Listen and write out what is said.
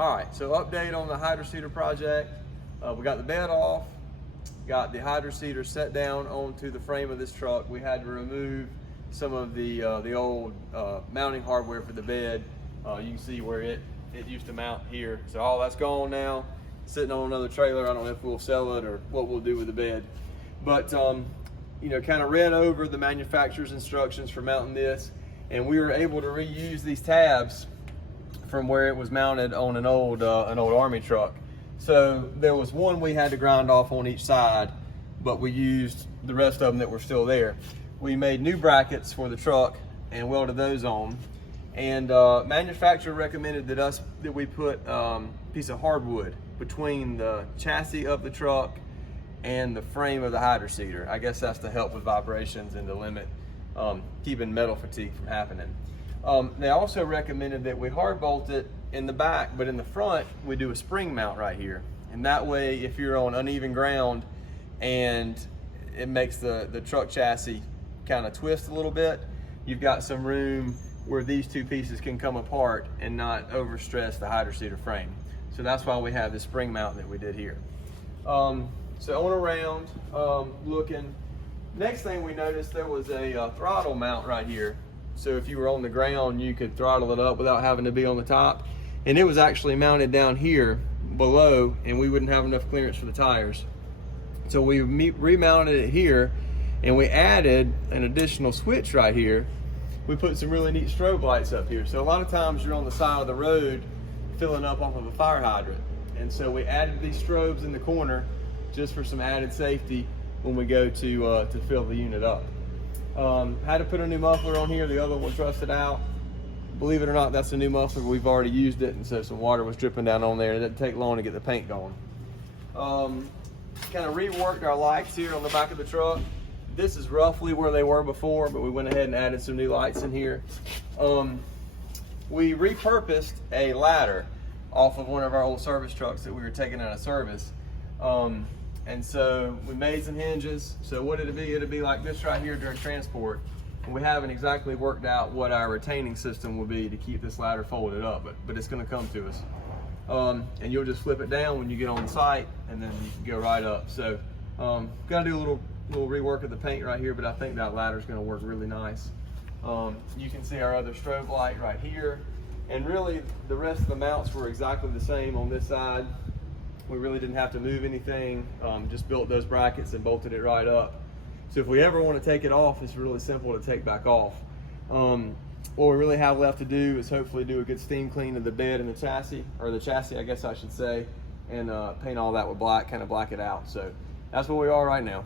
All right, so update on the Hydroseeder project. We got the bed off, got the Hydroseeder set down onto the frame of this truck. We had to remove some of the old mounting hardware for the bed. You can see where it used to mount here. So all that's gone now, sitting on another trailer. I don't know if we'll sell it or what we'll do with the bed. But you know, kind of read over the manufacturer's instructions for mounting this, and we were able to reuse these tabs from where it was mounted on an old Army truck. So there was one we had to grind off on each side, but we used the rest of them that were still there. We made new brackets for the truck and welded those on. And manufacturer recommended that we put a piece of hardwood between the chassis of the truck and the frame of the Hydroseeder. I guess that's to help with vibrations and to limit keeping metal fatigue from happening. They also recommended that we hard bolt it in the back, but in the front we do a spring mount right here. And that way, if you're on uneven ground and it makes the truck chassis kind of twist a little bit, you've got some room where these two pieces can come apart and not overstress the Hydroseeder frame. So that's why we have this spring mount that we did here. So on around, looking, next thing we noticed, there was a throttle mount right here. So if you were on the ground, you could throttle it up without having to be on the top. And it was actually mounted down here below, and we wouldn't have enough clearance for the tires. So we remounted it here, and we added an additional switch right here. We put some really neat strobe lights up here. So a lot of times you're on the side of the road filling up off of a fire hydrant. And so we added these strobes in the corner just for some added safety when we go to fill the unit up. Had to put a new muffler on here. The other one trusted out. Believe it or not, that's a new muffler. We've already used it, and so some water was dripping down on there. It didn't take long to get the paint going. Kind of reworked our lights here on the back of the truck. This is roughly where they were before, but we went ahead and added some new lights in here. We repurposed a ladder off of one of our old service trucks that we were taking out of service. And so we made some hinges. So what it'd be like this right here during transport. And we haven't exactly worked out what our retaining system will be to keep this ladder folded up, but it's gonna come to us. And you'll just flip it down when you get on the site, and then you can go right up. So gotta do a little rework of the paint right here, but I think that ladder's gonna work really nice. You can see our other strobe light right here. And really the rest of the mounts were exactly the same on this side. We really didn't have to move anything, just built those brackets and bolted it right up. So if we ever want to take it off, it's really simple to take back off. What we really have left to do is hopefully do a good steam clean of the bed and the chassis, or the chassis I guess I should say, and paint all that with black, kind of black it out. So that's where we are right now.